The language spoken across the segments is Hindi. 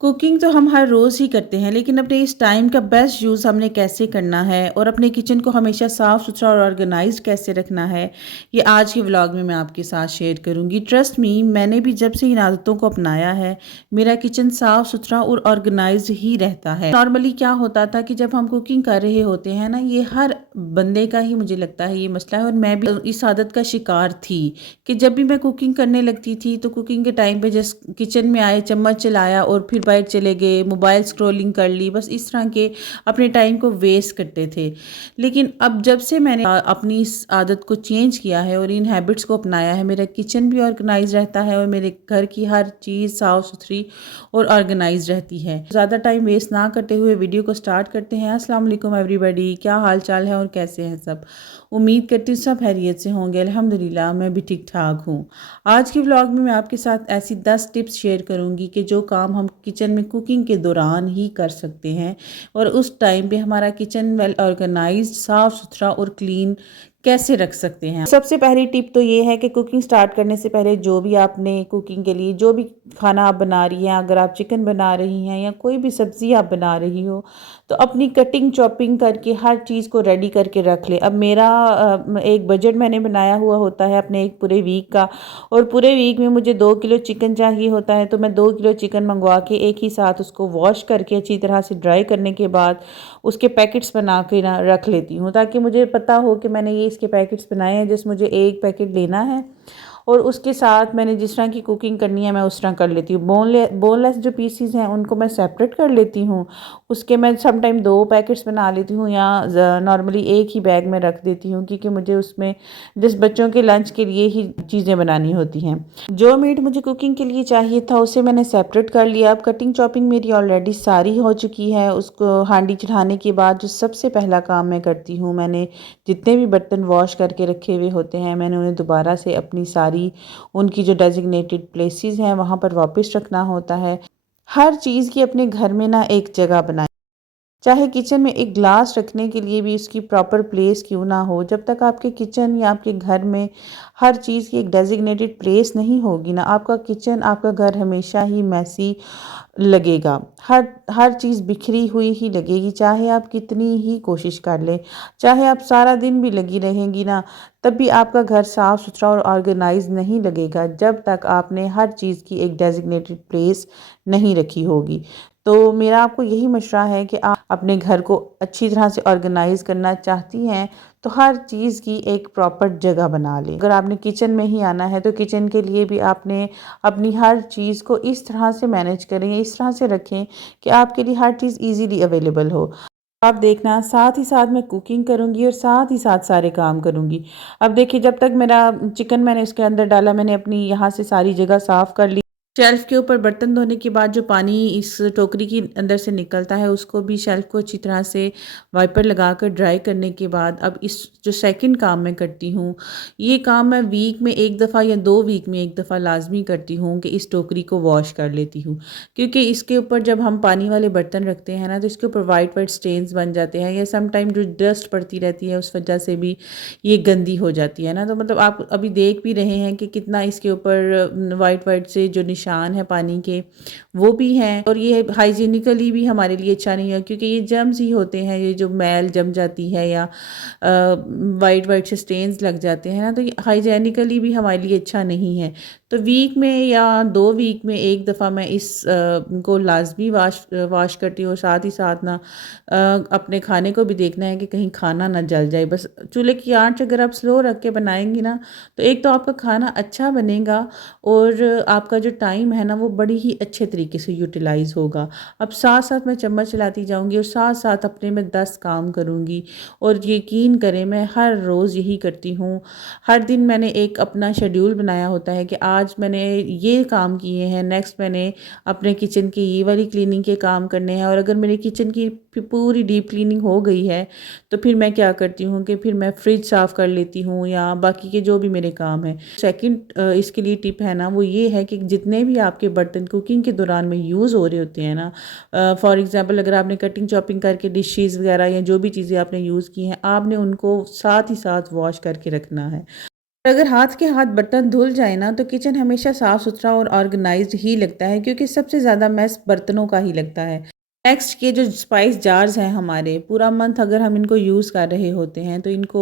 कुकिंग तो हम हर रोज़ ही करते हैं, लेकिन अपने इस टाइम का बेस्ट यूज़ हमने कैसे करना है और अपने किचन को हमेशा साफ़-सुथरा और ऑर्गेनाइज़्ड कैसे रखना है, ये आज के व्लॉग में मैं आपके साथ शेयर करूँगी। ट्रस्ट मी, मैंने भी जब से इन आदतों को अपनाया है, मेरा किचन साफ़-सुथरा और ऑर्गेनाइज़्ड ही रहता है। नॉर्मली क्या होता था कि जब हम कुकिंग कर रहे होते हैं ना, ये हर बंदे का ही मुझे लगता है ये मसला है और मैं भी इस आदत का शिकार थी कि जब भी मैं कुकिंग करने लगती थी, तो कुकिंग के टाइम पे जस्ट किचन में आए, चम्मच चलाया और फिर बाहर चले गए, मोबाइल स्क्रॉलिंग कर ली, बस इस तरह के अपने टाइम को वेस्ट करते थे। लेकिन अब जब से मैंने अपनी इस आदत को चेंज किया है और इन हैबिट्स को अपनाया है, मेरा किचन भी ऑर्गेनाइज रहता है और मेरे घर की हर चीज़ साफ़-सुथरी और ऑर्गेनाइज रहती है। ज़्यादा टाइम वेस्ट ना करते हुए वीडियो को स्टार्ट करते हैं। अस्सलाम वालेकुम एवरीबॉडी, क्या हाल चाल है और कैसे हैं सब? उम्मीद करती हूँ सब खैरियत से होंगे। अल्हम्दुलिल्लाह मैं भी ठीक ठाक हूँ। आज के व्लॉग में मैं आपके साथ ऐसी 10 टिप्स शेयर करूँगी कि जो काम हम किचन में कुकिंग के दौरान ही कर सकते हैं और उस टाइम पे हमारा किचन वेल ऑर्गेनाइज्ड, साफ़ सुथरा और क्लीन कैसे रख सकते हैं। सबसे पहली टिप तो ये है कि कुकिंग स्टार्ट करने से पहले जो भी आपने कुकिंग के लिए जो भी खाना आप बना रही हैं, अगर आप चिकन बना रही हैं या कोई भी सब्ज़ी आप बना रही हो, तो अपनी कटिंग चॉपिंग करके हर चीज़ को रेडी करके रख ले। अब मेरा एक बजट मैंने बनाया हुआ होता है अपने एक पूरे वीक का, और पूरे वीक में मुझे 2 किलो चिकन चाहिए होता है, तो मैं 2 किलो चिकन मंगवा के एक ही साथ उसको वॉश करके अच्छी तरह से ड्राई करने के बाद उसके पैकेट्स बना के ना रख लेती हूँ, ताकि मुझे पता हो कि मैंने ये इसके पैकेट्स बनाए हैं, जिस मुझे एक पैकेट लेना है और उसके साथ मैंने जिस तरह की कुकिंग करनी है मैं उस तरह कर लेती हूँ। बोनलेस जो पीसीज हैं उनको मैं सेपरेट कर लेती हूँ। उसके मैं सम टाइम 2 पैकेट्स बना लेती हूँ या नॉर्मली एक ही बैग में रख देती हूँ, क्योंकि मुझे उसमें जिस बच्चों के लंच के लिए ही चीज़ें बनानी होती हैं। जो मीट मुझे कुकिंग के लिए चाहिए था उसे मैंने सेपरेट कर लिया। अब कटिंग चॉपिंग मेरी ऑलरेडी सारी हो चुकी है। उसको हांडी चढ़ाने के बाद जो सबसे पहला काम मैं करती हूँ, मैंने जितने भी बर्तन वॉश करके रखे हुए होते हैं मैंने उन्हें दोबारा से अपनी सारी उनकी जो डेजिग्नेटेड प्लेसेस हैं वहाँ पर वापस रखना होता है। हर चीज़ की अपने घर में ना एक जगह बनाएं। चाहे किचन में एक ग्लास रखने के लिए भी इसकी प्रॉपर प्लेस क्यों ना हो, जब तक आपके किचन या आपके घर में हर चीज़ की एक डेजिग्नेटेड प्लेस नहीं होगी ना, आपका किचन, आपका घर हमेशा ही मैसी लगेगा। हर हर चीज़ बिखरी हुई ही लगेगी, चाहे आप कितनी ही कोशिश कर लें, चाहे आप सारा दिन भी लगी रहेंगी ना, तब भी आपका घर साफ़ सुथरा और ऑर्गेनाइज नहीं लगेगा, जब तक आपने हर चीज़ की एक डेजिग्नेटेड प्लेस नहीं रखी होगी। तो मेरा आपको यही मशवरा है कि आप अपने घर को अच्छी तरह से ऑर्गेनाइज़ करना चाहती हैं, तो हर चीज़ की एक प्रॉपर जगह बना लें। अगर आपने किचन में ही आना है, तो किचन के लिए भी आपने अपनी हर चीज़ को इस तरह से मैनेज करें, इस तरह से रखें कि आपके लिए हर चीज़ ईज़िली अवेलेबल हो। आप देखना, साथ ही साथ मैं कुकिंग करूँगी और साथ ही साथ सारे काम करूँगी। अब देखिए, जब तक मेरा चिकन मैंने उसके अंदर डाला, मैंने अपनी यहाँ से सारी जगह साफ़ कर ली। शेल्फ़ के ऊपर बर्तन धोने के बाद जो पानी इस टोकरी के अंदर से निकलता है, उसको भी शेल्फ़ को अच्छी तरह से वाइपर लगाकर ड्राई करने के बाद अब इस जो सेकंड काम मैं करती हूँ, ये काम मैं वीक में 1 दफ़ा या 2 वीक में 1 दफ़ा लाज़मी करती हूँ कि इस टोकरी को वॉश कर लेती हूँ। क्योंकि इसके ऊपर जब हम पानी वाले बर्तन रखते हैं ना, तो इसके ऊपर वाइट वाइट स्टेन्स बन जाते हैं, या सम टाइम जो डस्ट पड़ती रहती है उस वजह से भी ये गंदी हो जाती है ना। तो मतलब आप अभी देख भी रहे हैं कि कितना इसके ऊपर वाइट वाइट से जो निशान है पानी के वो भी हैं, और ये हाइजीनिकली भी हमारे लिए अच्छा नहीं है, क्योंकि ये जर्म्स ही होते हैं, ये जो मैल जम जाती है या वाइट वाइट से स्टेन्स लग जाते हैं ना, तो ये हाइजीनिकली भी हमारे लिए अच्छा नहीं है। तो वीक में या 2 वीक में 1 दफ़ा मैं इस को लाजमी वाश करती हूँ, और साथ ही साथ ना अपने खाने को भी देखना है कि कहीं खाना ना जल जाए। बस चूल्हे की आंच अगर आप स्लो रख के बनाएंगी ना, तो एक तो आपका खाना अच्छा बनेगा और आपका जो टाइम है ना वो बड़ी ही अच्छे तरीके से यूटिलाइज़ होगा। अब साथ साथ मैं चम्मच चलाती जाऊँगी और साथ साथ अपने में 10 काम करूँगी, और यकीन करें मैं हर रोज़ यही करती हूँ। हर दिन मैंने एक अपना शेड्यूल बनाया होता है कि आज मैंने ये काम किए हैं, नेक्स्ट मैंने अपने किचन की ये वाली क्लीनिंग के काम करने हैं, और अगर मेरे किचन की पूरी डीप क्लीनिंग हो गई है, तो फिर मैं क्या करती हूँ कि फिर मैं फ्रिज साफ़ कर लेती हूँ या बाकी के जो भी मेरे काम हैं। सेकंड इसके लिए टिप है ना, वो ये है कि जितने भी आपके बर्तन कुकिंग के दौरान में यूज़ हो रहे होते हैं ना, फॉर एग्ज़ाम्पल अगर आपने कटिंग चॉपिंग करके डिशेज़ वगैरह या जो भी चीज़ें आपने यूज़ की हैं, आपने उनको साथ ही साथ वॉश करके रखना है। अगर हाथ के हाथ बर्तन धुल जाए ना तो किचन हमेशा साफ सुथरा और ऑर्गेनाइज्ड ही लगता है, क्योंकि सबसे ज़्यादा मैस बर्तनों का ही लगता है। नेक्स्ट, ये जो स्पाइस जार्स हैं हमारे, पूरा मंथ अगर हम इनको यूज़ कर रहे होते हैं तो इनको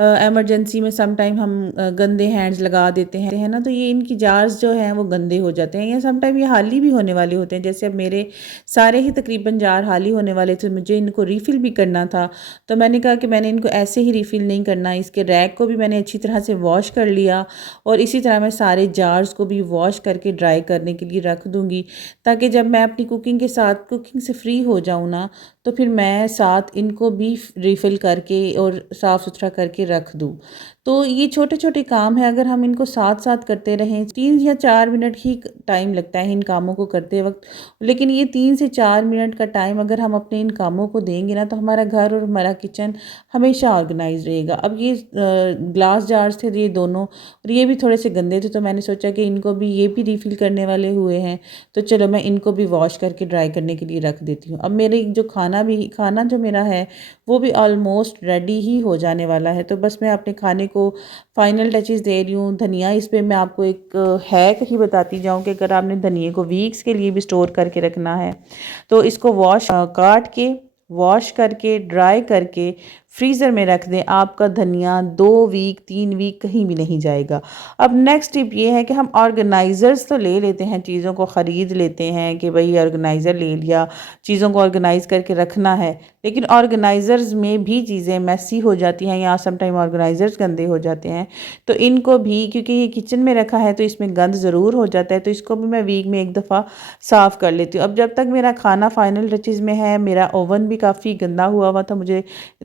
इमरजेंसी में सम टाइम हम गंदे हैंड्स लगा देते हैं, है ना, तो ये इनकी जार्स जो हैं वो गंदे हो जाते हैं, या सम टाइम ये हाली भी होने वाले होते हैं। जैसे अब मेरे सारे ही तकरीबन जार हाली होने वाले थे, मुझे इनको रिफ़िल भी करना था, तो मैंने कहा कि मैंने इनको ऐसे ही रिफ़िल नहीं करना। इसके रैक को भी मैंने अच्छी तरह से वॉश कर लिया, और इसी तरह मैं सारे जार्स को भी वॉश करके ड्राई करने के लिए रख दूँगी, ताकि जब मैं अपनी कुकिंग से फ्री हो जाऊँ ना, तो फिर मैं साथ इनको भी रिफ़िल करके और साफ़ सुथरा करके रख दूँ। तो ये छोटे छोटे काम हैं, अगर हम इनको साथ साथ करते रहें, 3 या 4 मिनट ही टाइम लगता है इन कामों को करते वक्त, लेकिन ये 3 से 4 मिनट का टाइम अगर हम अपने इन कामों को देंगे ना, तो हमारा घर और हमारा किचन हमेशा ऑर्गेनाइज रहेगा। अब ये ग्लास जार्स थे ये दोनों, और ये भी थोड़े से गंदे थे, तो मैंने सोचा कि इनको भी, ये भी रिफ़िल करने वाले हुए हैं, तो चलो मैं इनको भी वॉश करके ड्राई करने के लिए रख देती हूँ। अब मेरे जो खाना जो मेरा है वो भी ऑलमोस्ट रेडी ही हो जाने वाला है, तो बस मैं अपने खाने को फाइनल टचेस दे रही हूँ। धनिया, इस पे मैं आपको एक हैक ही बताती जाऊँ कि अगर आपने धनिए को वीक्स के लिए भी स्टोर करके रखना है, तो इसको काट के वॉश करके ड्राई करके फ्रीज़र में रख दें। आपका धनिया 2 वीक 3 वीक कहीं भी नहीं जाएगा। अब नेक्स्ट टिप ये है कि हम ऑर्गेनाइज़र्स तो ले लेते हैं, चीज़ों को ख़रीद लेते हैं कि भाई ऑर्गेनाइज़र ले लिया, चीज़ों को ऑर्गेनाइज़ करके रखना है, लेकिन ऑर्गेनाइज़र्स में भी चीज़ें मैसी हो जाती हैं, या सम टाइम ऑर्गेनाइज़र्स गंदे हो जाते हैं। तो इनको भी, क्योंकि ये किचन में रखा है तो इसमें गंद ज़रूर हो जाता है, तो इसको भी मैं वीक में एक दफ़ा साफ़ कर लेती हूँ। अब जब तक मेरा खाना फाइनल टचेज़ में है, मेरा ओवन भी काफ़ी गंदा हुआ था, मुझे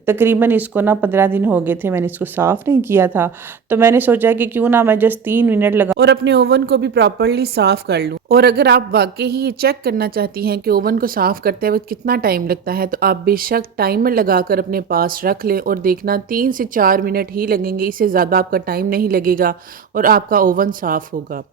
तकरीबन इसको ना 15 दिन हो गए थे मैंने इसको साफ़ नहीं किया था, तो मैंने सोचा कि क्यों ना मैं जस्ट 3 मिनट लगा और अपने ओवन को भी प्रॉपरली साफ़ कर लूँ। और अगर आप वाकई ही ये चेक करना चाहती हैं कि ओवन को साफ़ करते वक्त कितना टाइम लगता है, तो आप बेशक टाइमर लगाकर अपने पास रख लें और देखना 3 से 4 मिनट ही लगेंगे, इससे ज़्यादा आपका टाइम नहीं लगेगा और आपका ओवन साफ़ होगा।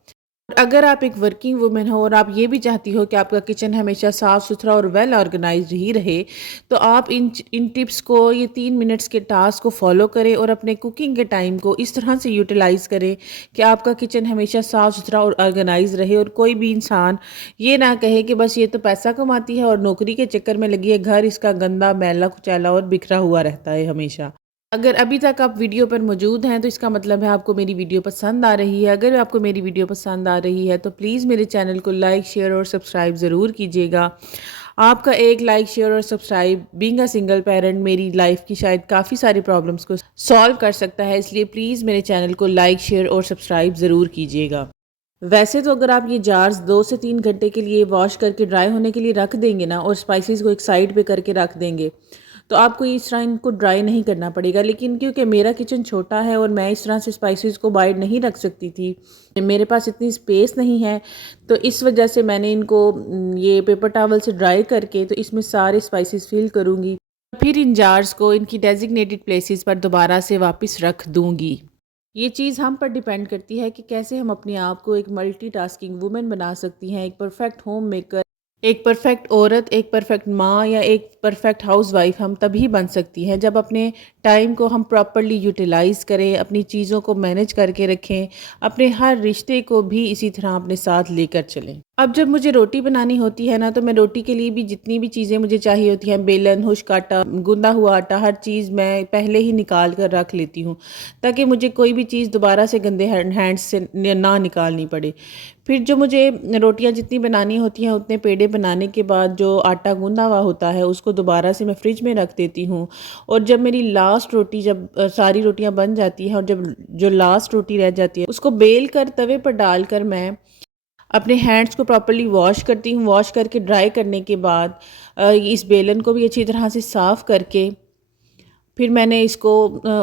अगर आप एक वर्किंग वुमेन हो और आप ये भी चाहती हो कि आपका किचन हमेशा साफ़ सुथरा और वेल ऑर्गेनाइज्ड ही रहे, तो आप इन टिप्स को, ये 3 मिनट्स के टास्क को फॉलो करें और अपने कुकिंग के टाइम को इस तरह से यूटिलाइज़ करें कि आपका किचन हमेशा साफ़ सुथरा और ऑर्गेनाइज रहे, और कोई भी इंसान ये ना कहे कि बस ये तो पैसा कमाती है और नौकरी के चक्कर में लगी है, घर इसका गंदा मैला कुचैला और बिखरा हुआ रहता है हमेशा। अगर अभी तक आप वीडियो पर मौजूद हैं तो इसका मतलब है आपको मेरी वीडियो पसंद आ रही है। अगर आपको मेरी वीडियो पसंद आ रही है तो प्लीज़ मेरे चैनल को लाइक, शेयर और सब्सक्राइब ज़रूर कीजिएगा। आपका एक लाइक, शेयर और subscribe being a single parent मेरी लाइफ की शायद काफ़ी सारी प्रॉब्लम्स को सॉल्व कर सकता है, इसलिए प्लीज़ मेरे चैनल को लाइक, शेयर और सब्सक्राइब ज़रूर कीजिएगा। वैसे तो अगर आप ये जार्स 2 से 3 घंटे के लिए वॉश करके ड्राई होने के लिए रख देंगे ना, और स्पाइसेस को एक साइड पे करके रख देंगे, तो आपको इस तरह इनको ड्राई नहीं करना पड़ेगा। लेकिन क्योंकि मेरा किचन छोटा है और मैं इस तरह से स्पाइसेस को बाहर नहीं रख सकती थी, मेरे पास इतनी स्पेस नहीं है, तो इस वजह से मैंने इनको ये पेपर टॉवल से ड्राई करके तो इसमें सारे स्पाइसेस फिल करूँगी, फिर इन जार्स को इनकी डेजिग्नेटेड प्लेसेस पर दोबारा से वापस रख दूँगी। ये चीज़ हम पर डिपेंड करती है कि कैसे हम अपने आप को एक मल्टीटास्किंग वुमेन बना सकती हैं, एक परफेक्ट होम मेकर, एक परफेक्ट औरत, एक परफेक्ट माँ या एक परफेक्ट हाउसवाइफ हम तभी बन सकती हैं जब अपने टाइम को हम प्रॉपरली यूटिलाइज़ करें, अपनी चीज़ों को मैनेज करके रखें, अपने हर रिश्ते को भी इसी तरह अपने साथ लेकर चलें। अब जब मुझे रोटी बनानी होती है ना, तो मैं रोटी के लिए भी जितनी भी चीज़ें मुझे चाहिए होती हैं, बेलन, खुश्क आटा, गूंदा हुआ आटा, हर चीज़ मैं पहले ही निकाल कर रख लेती हूँ, ताकि मुझे कोई भी चीज़ दोबारा से गंदे हैंड्स से ना निकालनी पड़े। फिर जो मुझे रोटियां जितनी बनानी होती हैं, उतने पेड़े बनाने के बाद जो आटा गूंदा हुआ होता है उसको दोबारा से मैं फ्रिज में रख देती हूँ। और जब मेरी लास्ट रोटी, जब सारी रोटियां बन जाती हैं और जब जो लास्ट रोटी रह जाती है, उसको बेल कर तवे पर डालकर मैं अपने हैंड्स को प्रॉपरली वॉश करती हूँ। वॉश करके ड्राई करने के बाद इस बेलन को भी अच्छी तरह से साफ़ करके फिर मैंने इसको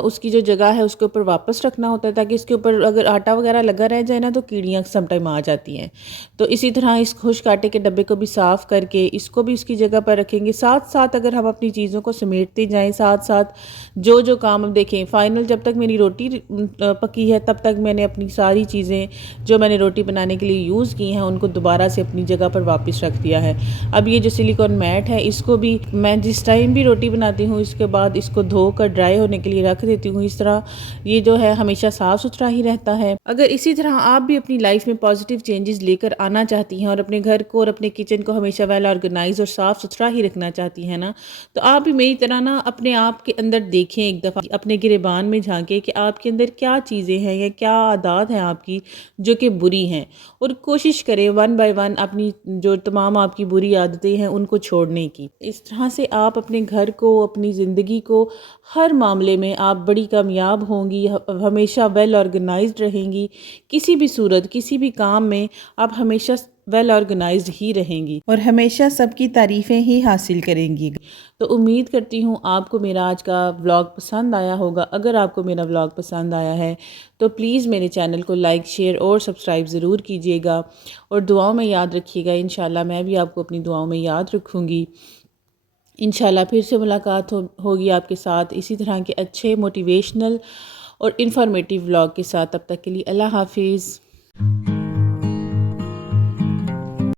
उसकी जो जगह है उसके ऊपर वापस रखना होता है, ताकि इसके ऊपर अगर आटा वगैरह लगा रह जाए ना, तो कीड़ियाँ सम टाइम आ जाती हैं। तो इसी तरह इस खुश्क आटे के डब्बे को भी साफ़ करके इसको भी उसकी जगह पर रखेंगे। साथ साथ अगर हम अपनी चीज़ों को समेटते जाएं, साथ साथ जो जो काम, अब देखें फाइनल जब तक मेरी रोटी पकी है तब तक मैंने अपनी सारी चीज़ें जो मैंने रोटी बनाने के लिए यूज़ की हैं उनको दोबारा से अपनी जगह पर वापस रख दिया है। अब ये जो सिलिकॉन मैट है, इसको भी मैं जिस टाइम भी रोटी बनाती हूँ इसके बाद इसको धो धोकर ड्राई होने के लिए रख देती हूँ। इस तरह ये जो है हमेशा साफ़ सुथरा ही रहता है। अगर इसी तरह आप भी अपनी लाइफ में पॉजिटिव चेंजेस लेकर आना चाहती हैं और अपने घर को और अपने किचन को हमेशा वेल ऑर्गेनाइज और साफ़ सुथरा ही रखना चाहती हैं ना, तो आप भी मेरी तरह ना अपने आप के अंदर देखें, एक दफ़ा अपने गिरेबान में झांकें कि आपके अंदर क्या चीज़ें हैं या क्या आदत हैं आपकी जो कि बुरी हैं, और कोशिश करें वन बाय वन अपनी जो तमाम आपकी बुरी आदतें हैं उनको छोड़ने की। इस तरह से आप अपने घर को, अपनी ज़िंदगी को, हर मामले में आप बड़ी कामयाब होंगी, हमेशा वेल ऑर्गेनाइज्ड रहेंगी। किसी भी सूरत, किसी भी काम में आप हमेशा वेल ऑर्गेनाइज्ड ही रहेंगी और हमेशा सबकी तारीफ़ें ही हासिल करेंगी। तो उम्मीद करती हूँ आपको मेरा आज का व्लॉग पसंद आया होगा। अगर आपको मेरा व्लॉग पसंद आया है तो प्लीज़ मेरे चैनल को लाइक, शेयर और सब्सक्राइब ज़रूर कीजिएगा और दुआओं में याद रखिएगा। इंशाल्लाह मैं भी आपको अपनी दुआओं में याद रखूँगी। इंशाल्लाह फिर से मुलाकात होगी आपके साथ इसी तरह के अच्छे मोटिवेशनल और इन्फॉर्मेटिव व्लॉग के साथ। तब तक के लिए अल्लाह हाफिज़।